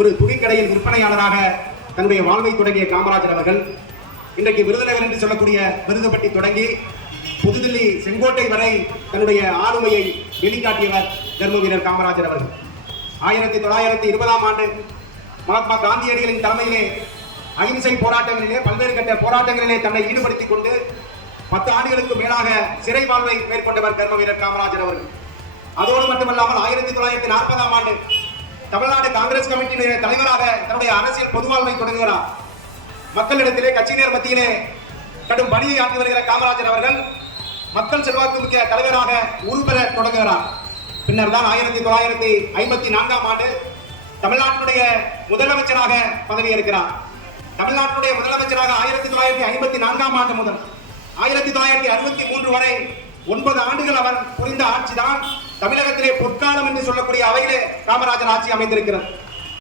ஒரு துணிக்கடையில் விற்பனையாளராக தன்னுடைய வாழ்வை தொடங்கிய காமராஜர் அவர்கள் இன்றைக்கு விருதுநகர் என்று சொல்லக்கூடிய விருதுப்பட்டி தொடங்கி புதுதில்லி செங்கோட்டை வரை தன்னுடைய ஆளுமையை வெளிக்காட்டியவர் தர்ம வீரர் காமராஜர் அவர்கள். 1920ஆம் ஆண்டு மகாத்மா காந்தியடிகளின் தலைமையிலே அகிம்சை போராட்டங்களிலே பல்வேறு கட்ட போராட்டங்களிலே தன்னை ஈடுபடுத்திக் கொண்டு 10 ஆண்டுகளுக்கு மேலாக சிறை வாழ்வை மேற்கொண்டவர் தர்ம வீரர் காமராஜர் அவர்கள். அதோடு மட்டுமல்லாமல் 1940ஆம் ஆண்டு தமிழ்நாடு காங்கிரஸ் கமிட்டியின் தலைவராக தன்னுடைய அரசியல் பொது வாழ்வை தொடங்குகிறார். மக்களிடத்திலே கட்சியினர் மத்தியிலே கடும் பணியை ஆற்றி வருகிற காமராஜர் அவர்கள் மக்கள் செல்வாக்கு மிக்க தலைவராக உருப்பெற தொடங்குகிறார். பின்னர் தான் 1954ஆம் ஆண்டு தமிழ்நாட்டினுடைய முதலமைச்சராக பதவியேற்கிறார். தமிழ்நாட்டினுடைய முதலமைச்சராக 1954ஆம் ஆண்டு முதல் 1963 வரை 9 ஆண்டுகள் அவர் புரிந்த ஆட்சிதான் தமிழகத்திலே பொற்காலம் என்று சொல்லக்கூடிய அவையிலே காமராஜர் ஆட்சி அமைந்திருக்கிறது.